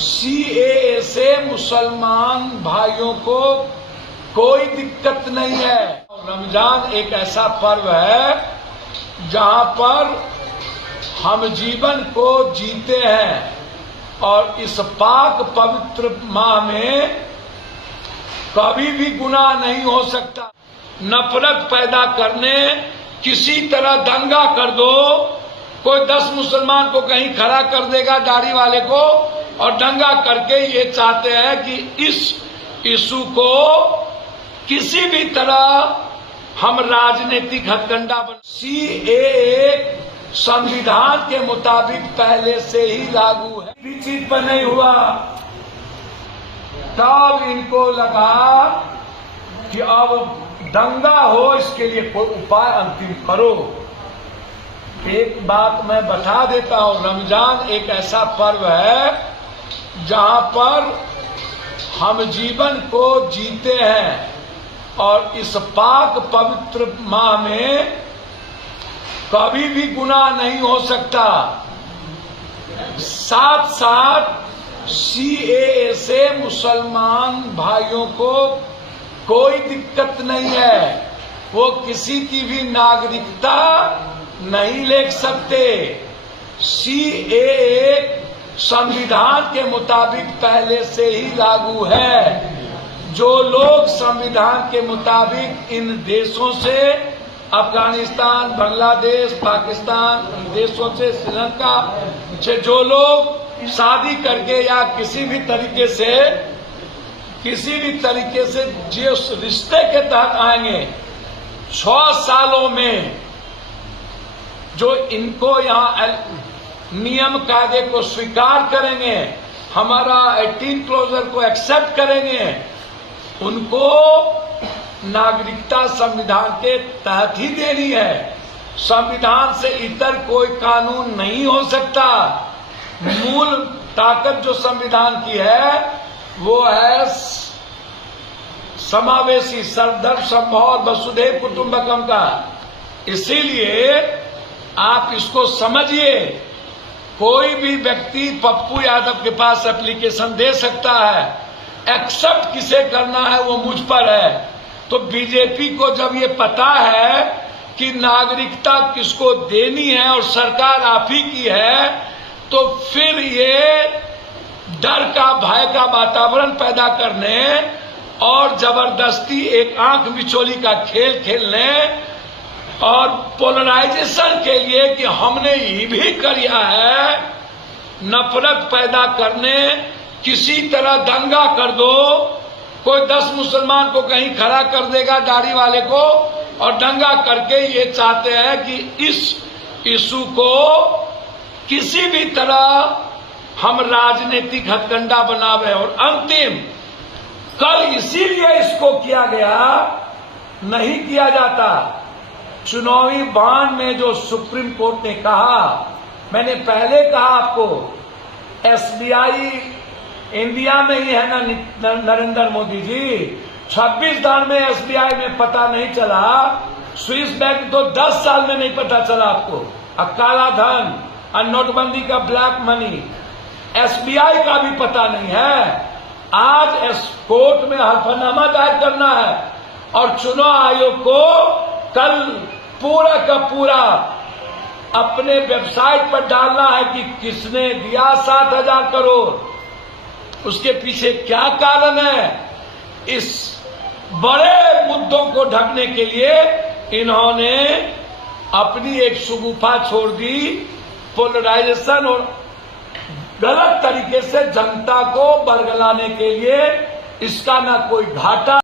CAA से मुसलमान भाइयों को कोई दिक्कत नहीं है। रमजान एक ऐसा पर्व है जहां पर हम जीवन को जीते हैं और इस पाक पवित्र माह में कभी भी गुनाह नहीं हो सकता। नफरत पैदा करने, किसी तरह दंगा कर दो, कोई 10 मुसलमान को कहीं खड़ा कर देगा दाढ़ी वाले को और दंगा करके ये चाहते हैं कि इस इशू को किसी भी तरह हम राजनीतिक हथकंडा बन। सीएए संविधान के मुताबिक पहले से ही लागू है, किसी चीज पर नहीं हुआ। तब इनको लगा कि अब दंगा हो, इसके लिए कोई उपाय अंतिम करो। एक बात मैं बता देता हूं, रमजान एक ऐसा पर्व है जहां पर हम जीवन को जीते हैं और इस पाक पवित्र माह में कभी भी गुनाह नहीं हो सकता। साथ साथ सीएए से मुसलमान भाइयों को कोई दिक्कत नहीं है, वो किसी की भी नागरिकता नहीं ले सकते। सीएए संविधान के मुताबिक पहले से ही लागू है। जो लोग संविधान के मुताबिक इन देशों से, अफगानिस्तान, बांग्लादेश, पाकिस्तान, देशों से, श्रीलंका से जो लोग शादी करके या किसी भी तरीके से जिस रिश्ते के तहत आएंगे, 6 सालों में जो इनको यहाँ नियम कायदे को स्वीकार करेंगे, हमारा 18 क्लोजर को एक्सेप्ट करेंगे, उनको नागरिकता संविधान के तहत ही देनी है। संविधान से इतर कोई कानून नहीं हो सकता। मूल ताकत जो संविधान की है वो है समावेशी, सर्वधर्म समभाव वसुधैव कुटुंबकम का। इसीलिए आप इसको समझिए। कोई भी व्यक्ति पप्पू यादव के पास एप्लीकेशन दे सकता है, एक्सेप्ट किसे करना है वो मुझ पर है। तो बीजेपी को जब ये पता है कि नागरिकता किसको देनी है और सरकार आप ही की है, तो फिर ये डर का, भय का वातावरण पैदा करने और जबरदस्ती एक आंख बिचौली का खेल खेलने और पोलराइजेशन के लिए कि हमने ये भी किया है, नफरत पैदा करने, किसी तरह दंगा कर दो, कोई 10 मुसलमान को कहीं खड़ा कर देगा दाढ़ी वाले को और दंगा करके ये चाहते हैं कि इस इशू को किसी भी तरह हम राजनीतिक हथकंडा बनावे। और अंतिम, कल इसीलिए इसको किया गया, नहीं किया जाता। चुनावी बांड में जो सुप्रीम कोर्ट ने कहा, मैंने पहले कहा आपको, एसबीआई इंडिया में ही है ना नरेंद्र मोदी जी, 26 साल में एसबीआई में पता नहीं चला, स्विस बैंक तो 10 साल में नहीं पता चला आपको। अब काला धन और नोटबंदी का ब्लैक मनी, एसबीआई का भी पता नहीं है। आज कोर्ट में हल्फनामा दायर करना है और चुनाव आयोग को कल पूरा का पूरा अपने वेबसाइट पर डालना है कि किसने दिया 7,000 करोड़, उसके पीछे क्या कारण है। इस बड़े मुद्दों को ढकने के लिए इन्होंने अपनी एक शगुफा छोड़ दी, पोलराइजेशन और गलत तरीके से जनता को बरगलाने के लिए। इसका ना कोई घाटा